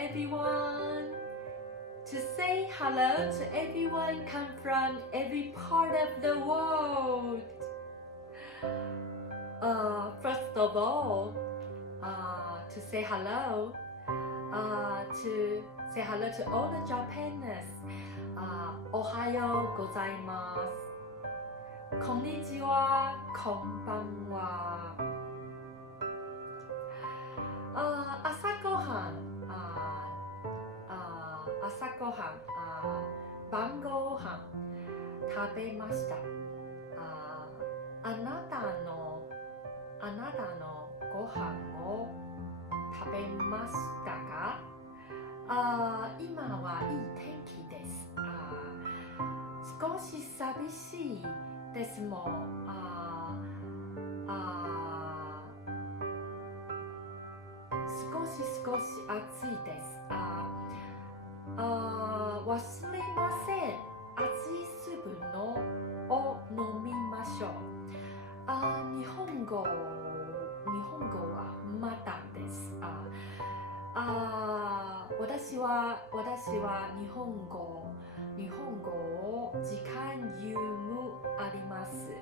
everyone. To say hello to everyone come from every part of the world. First of all, to say hello to all the Japanese. Ohayo gozaimasu. Konnichiwa, konbanwa. Asagohan, bangohan, tabemashita. Anata no gohan o tabemashita ka? Ima wa ii tenki desu. 少し寂しいですもん。少し暑いです。忘れません。熱いスープのを飲みましょう。日本語はまだです。私は日本語を時間余裕あります。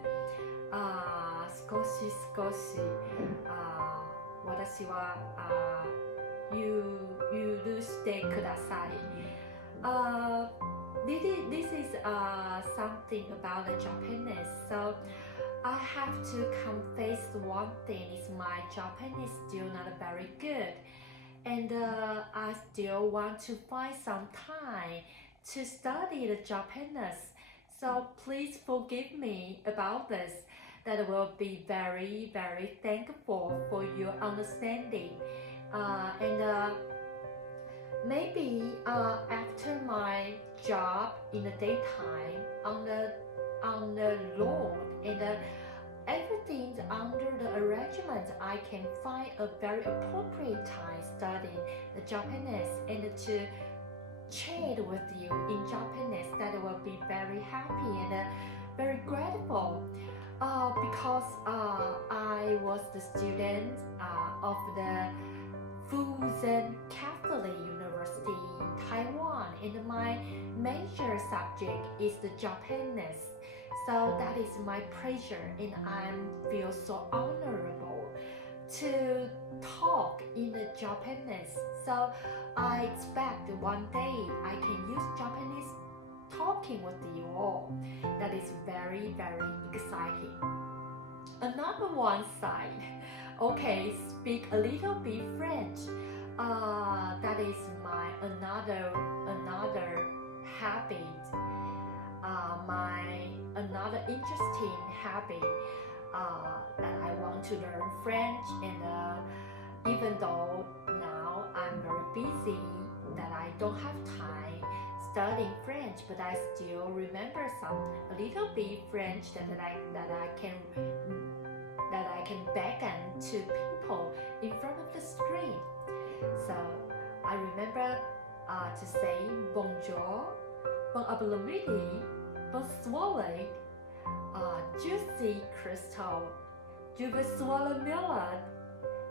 少し私は許してください。This is something about the Japanese. So I have to confess one thing is my Japanese still not very good, and I still want to find some time to study the Japanese. So please forgive me about this. That will be very, very thankful for your understanding. And maybe after my job in the daytime on the road and everything under the arrangement, I can find a very appropriate time studying the Japanese and to chat with you in Japanese. That will be very happy and very grateful. Because I was the student of the Fuzen Catholic University in Taiwan, and my major subject is the Japanese. So that is my pleasure, and I feel so honorable to talk in the Japanese. So I expect one day I can use Japanese talking with you all. That is very, very exciting. Another one side, okay, speak a little bit French. That is my another habit. My another interesting habit that I want to learn French, and even though now I'm very busy, that I don't have time studying French, but I still remember a little bit French that I can beckon to people in front of the screen. So I remember to say bonjour, bon après-midi, bonsoir, juicy crystal, je veux swallow melon,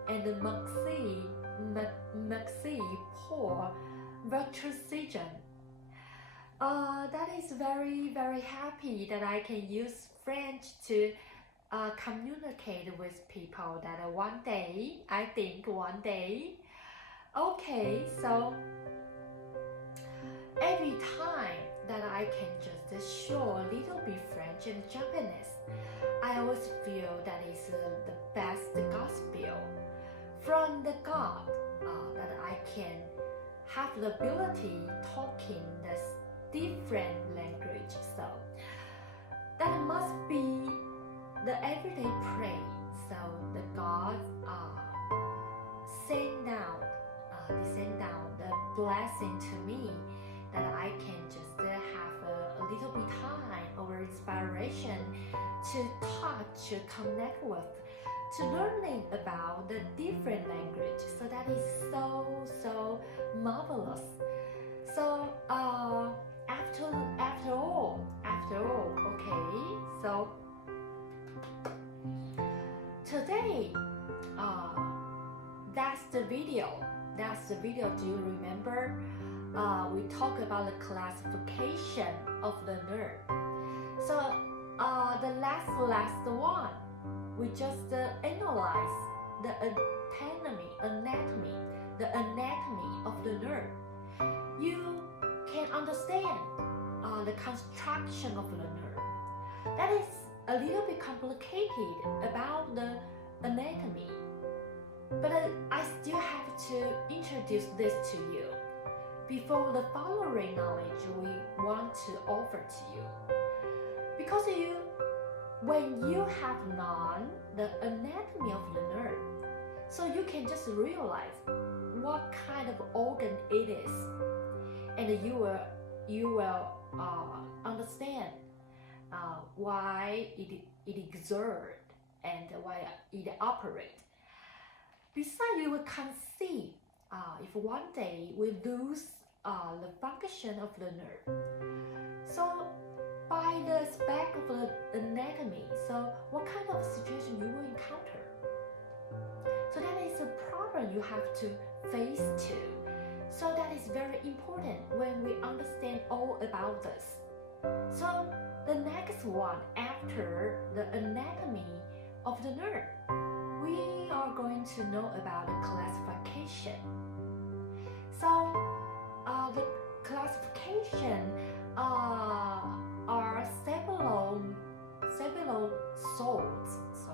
and merci pour votre suggestion. That is very, very happy that I can use French to communicate with people. That one day, I think one day. Okay, so every time that I can just show a little bit French and Japanese, I always feel that is the best gospel from the God, that I can have the ability talking this different language. So that must be the everyday prayer. So the God descend down the blessing to me, that I can just have a little bit time or inspiration to touch, to connect with, to learning about the different language. So that is so marvelous. So after all, okay, so today that's the video last video, do you remember? We talked about the classification of the nerve. So the last one, we just analyze the anatomy of the nerve. You can understand the construction of the nerve. That is a little bit complicated about the anatomy, but I still have to introduce this to you before the following knowledge we want to offer to you. Because when you have known the anatomy of the nerve, so you can just realize what kind of organ it is, and you will understand why it exerts and why it operates. Besides, you will conceive if one day we lose the function of the nerve. So by the aspect of the anatomy, so what kind of situation you will encounter? So that is a problem you have to face too. So that is very important when we understand all about this. So the next one, after the anatomy of the nerve, we are going to know about the classification. So the classification are several sorts. So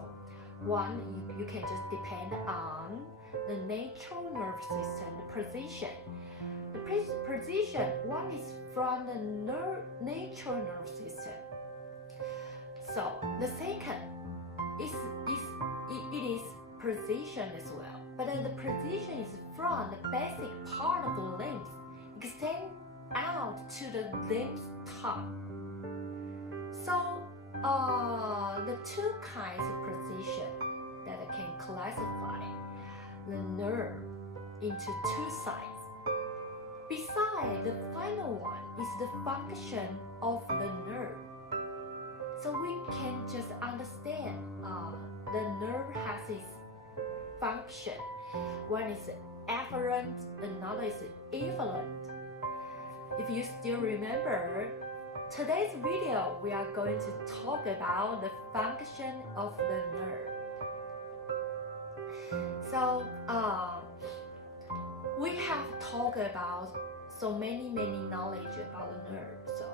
one, you can just depend on the natural nerve system, the position. The position, one is from the natural nerve system. So the second it is position as well, but the position is from the basic part of the limbs, extend out to the limb's top. So the two kinds of position that can classify the nerve into two sides. Besides, the final one is the function of the nerve. So we can just understand the nerve has its function. One is afferent, another is efferent. If you still remember, today's video we are going to talk about the function of the nerve. So we have talked about so many knowledge about the nerve. So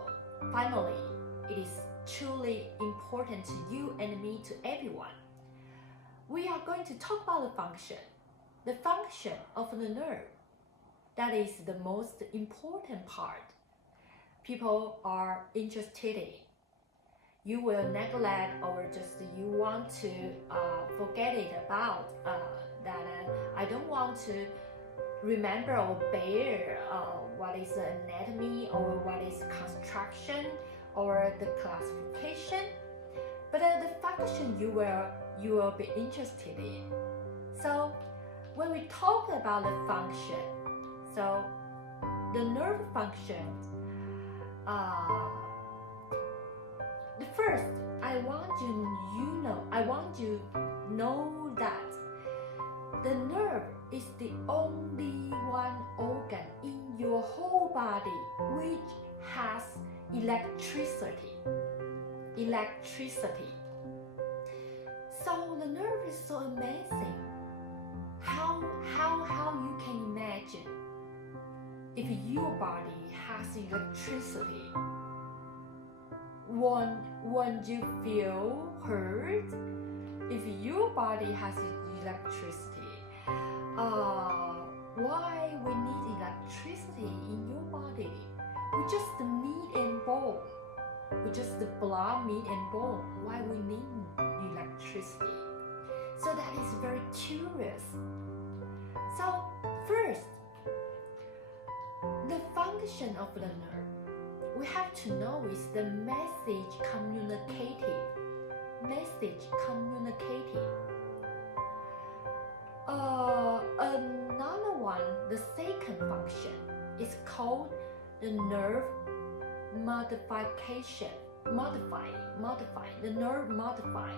finally, it is truly important to you and me, to everyone. We are going to talk about the function of the nerve. That is the most important part. People are interested in. You will neglect or just you want to forget it about that. I don't want to remember or bear what is anatomy or what is construction or the classification, but the function you will be interested in. So when we talk about the function, so the nerve function, the first I want you know that the nerve is the only one organ in your whole body which has electricity. So the nerve is so amazing. How you can imagine if your body has electricity? Won't you feel hurt if your body has electricity? Why we need electricity in your body? We just meat and bone. We just the blood, meat and bone. Why we need electricity? So that is very curious. So first, the function of the nerve, we have to know is the message communicative. Another one, the second function, is called the nerve modification. Modify. The nerve modify.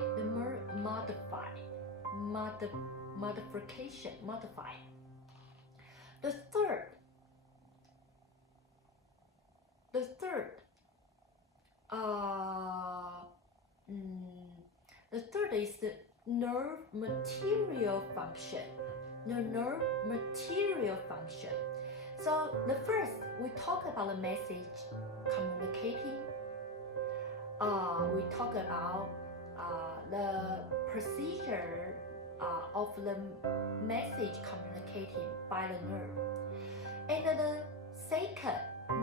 The third uh, the third is the nerve material function. The nerve material function. So the first, we talk about the message communicating. We talk about the procedure of the message communicating by the nerve. And the second,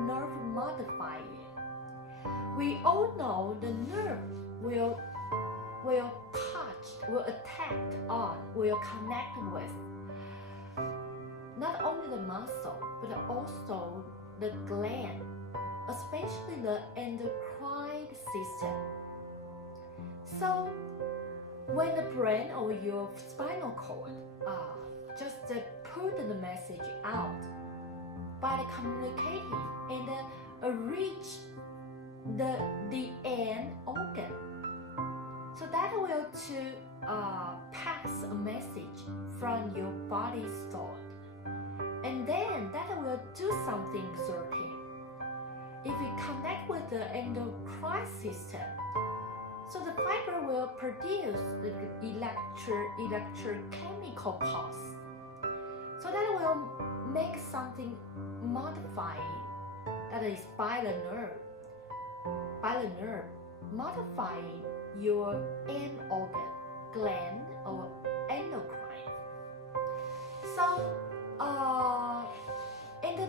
nerve modifying. We all know the nerve will touch, will attack on, will connect with not only the muscle, but also the gland, especially the endocrine system. So when the brain or your spinal cord just put the message out by the communicating and reach the end organ, so that will pass a message from your body's thought, and then that will do something certain. If we connect with the endocrine system, so the fiber will produce the electrochemical pulse. So that will make something modifying, that is by the nerve, modifying your end organ, gland or endocrine. So, and the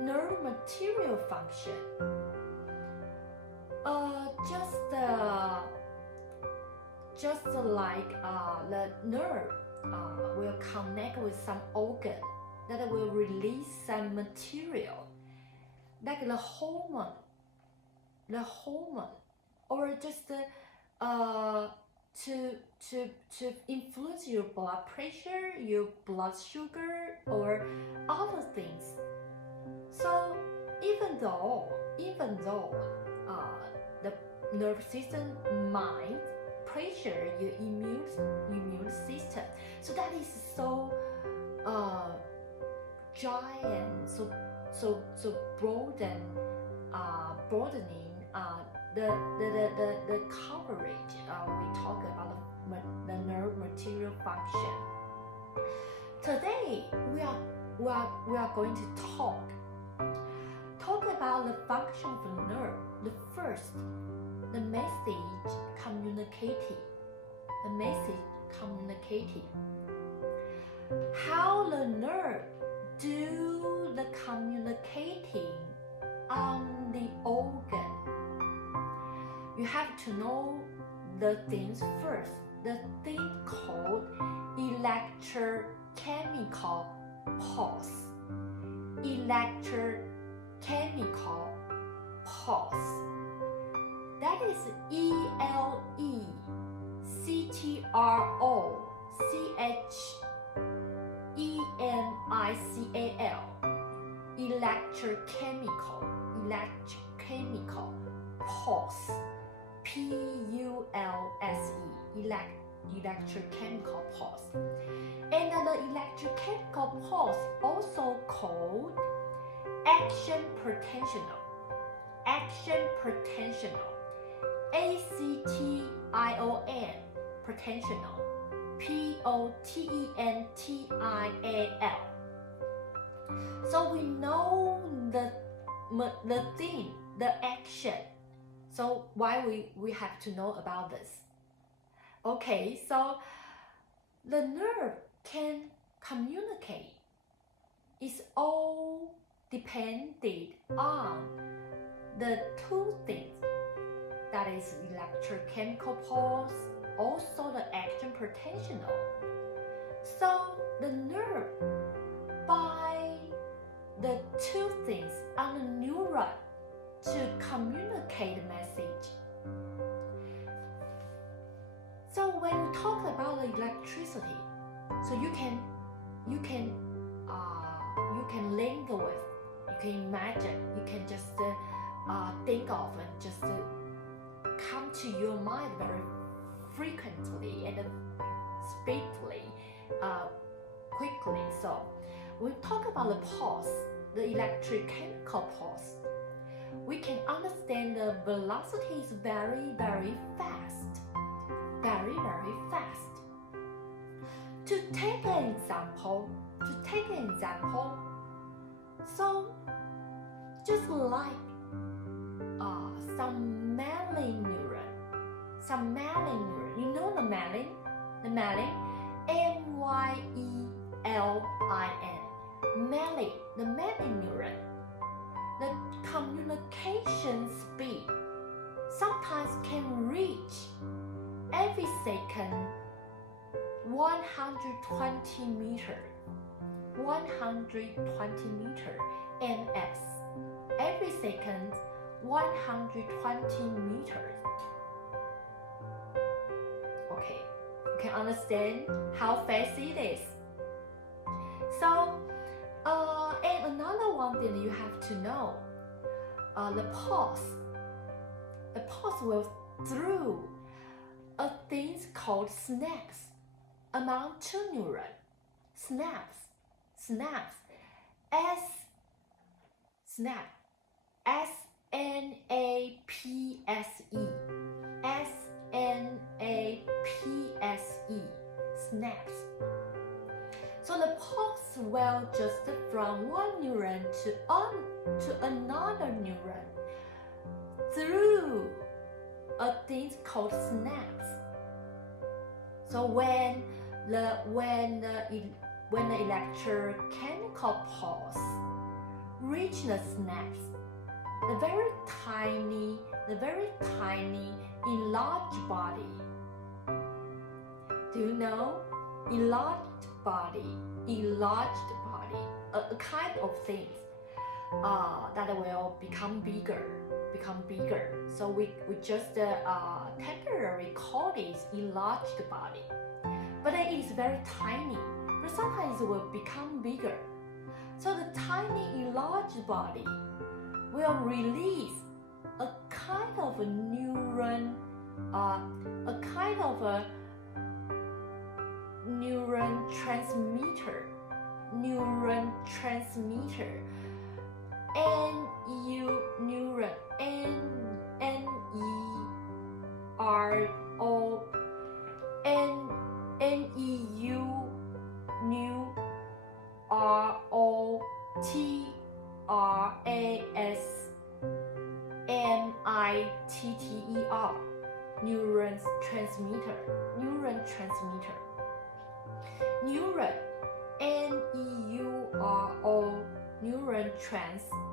nerve material function, just like the nerve will connect with some organ that will release some material, like the hormone, or just to influence your blood pressure, your blood sugar, or other things. So even though the nerve system might pressure your immune system, so that is so giant, so broadening the coverage. We talk about the nerve material function. Today we are going to talk about the function of the nerve. The first, the message communicating. How the nerve do the communicating on the organ. You have to know the things first. The thing called electrochemical pulse. That is electrochemical. Electrochemical pulse. Pulse. Electrochemical pulse. And the electrochemical pulse also called action potential. ACTION, potential, POTENTIAL. So we know the thing, the action. So why we have to know about this? Okay, so the nerve can communicate. It's all depended on the two things, that is electrochemical pulse, also the action potential. So the nerve, by the two things on the neuron to communicate the message. So when we talk about the electricity, so you can link with, you can imagine, you can just think of and just come to your mind very frequently and speedily, quickly. So when we talk about the pulse, the electrochemical pulse, we can understand the velocity is very, very fast. Very, very fast. To take an example, so just like some myelin neuron, you know the myelin, myelin, myelin, the myelin neuron, the communication speed sometimes can reach every second 120 meter ms. Every second 120 meters. Okay, you can understand how fast it is. So, and another one thing you have to know, the pulse will through a thing called synapse among two neurons. Synapse, synapse. So the pulse will just from one neuron to another neuron through a thing called synapse. So when the electrochemical pulse reach the synapse, the very tiny enlarged body. Do you know enlarged body, a kind of things that will become bigger. So we just temporarily call this enlarged body, but it is very tiny. But sometimes it will become bigger. So the tiny enlarged body will release a kind of a neuron, neuron transmitter, neuron, neuron transmitter. Neuron, neuron transmitter.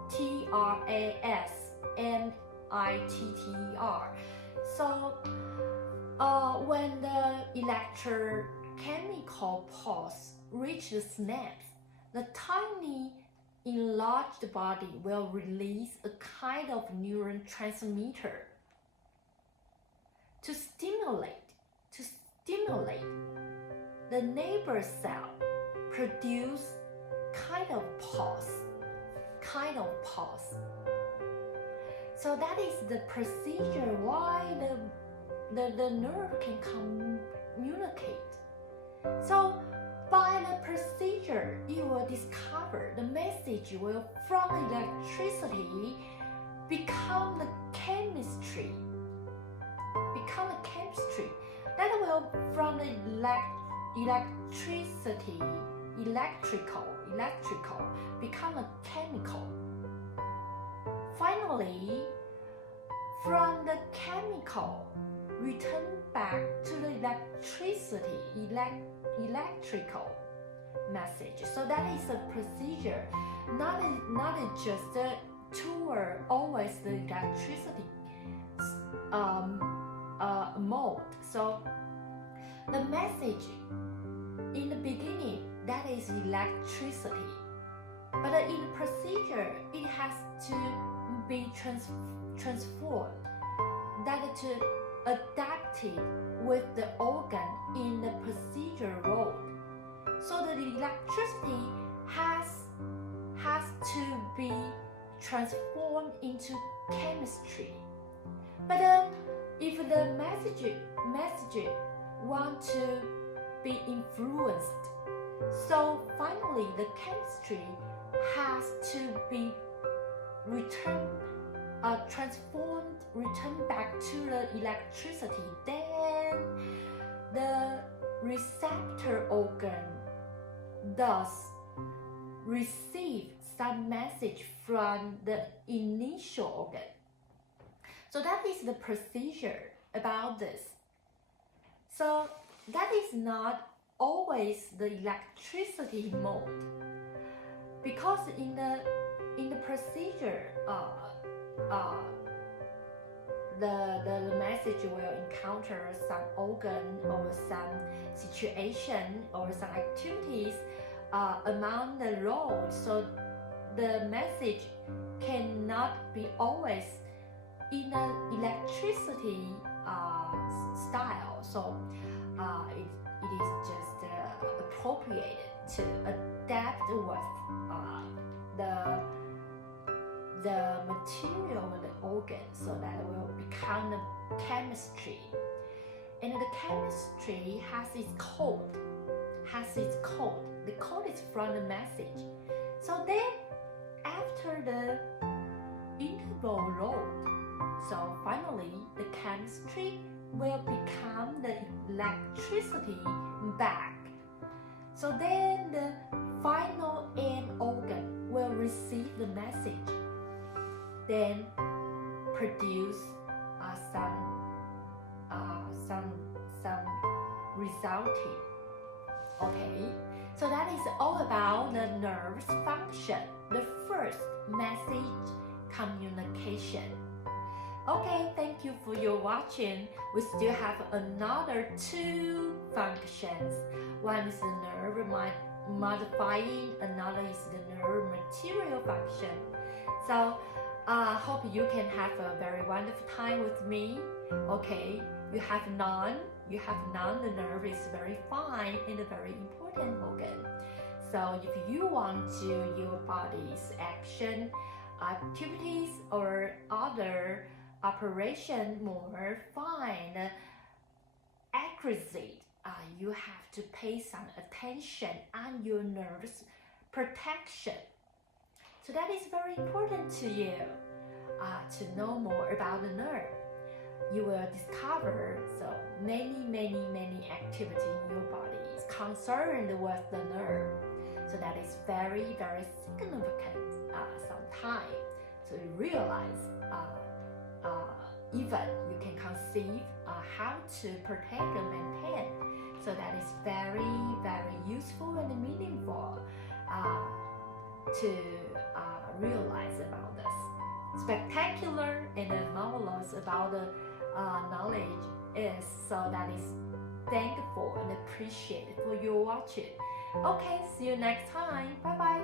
So when the electrochemical pulse reaches the synapse, the tiny enlarged body will release a kind of neuron transmitter to stimulate the neighbor cell produce kind of pulse. So that is the procedure why the nerve can communicate. So by the procedure, you will discover the message will from electricity become the chemistry. That will from the electrical become a chemical. Finally, from the chemical return back to the electrical message. So that is a procedure, not just a tool, always the electricity mode. So the message in the beginning, that is electricity, but in the procedure it has to be transformed, that to adapt it with the organ in the procedure road. So the electricity has to be transformed into chemistry. But if the message want to be influenced, So finally, the chemistry has to be transformed, returned back to the electricity. Then the receptor organ thus receive some message from the initial organ. So that is the procedure about this. So that is not always the electricity mode, because in the procedure, the message will encounter some organ or some situation or some activities among the road. So the message cannot be always in an electricity style. So it is just appropriate to adapt with the material of the organ, so that it will become the chemistry. And the chemistry has its code. The code is from the message. So then after the interval load, so finally the chemistry will become the electricity back. So then the final end organ will receive the message, then produce some resulting. Okay, so that is all about the nerves function, the first message communication. Okay, thank you for your watching. We still have another 2 functions. One is the nerve modifying, another is the nerve material function. So hope you can have a very wonderful time with me. Okay, you have none. The nerve is very fine and a very important organ. So if you want to your body's action, activities or other operation more fine, accurate, you have to pay some attention on your nerves protection. So that is very important to you to know more about the nerve. You will discover so many activity in your body is concerned with the nerve. So that is very significant sometimes to realize even you can conceive how to protect and maintain. So that is very useful and meaningful to realize about this. Spectacular and marvelous about the knowledge is, so that is thankful and appreciated for your watching. Okay, see you next time. Bye bye.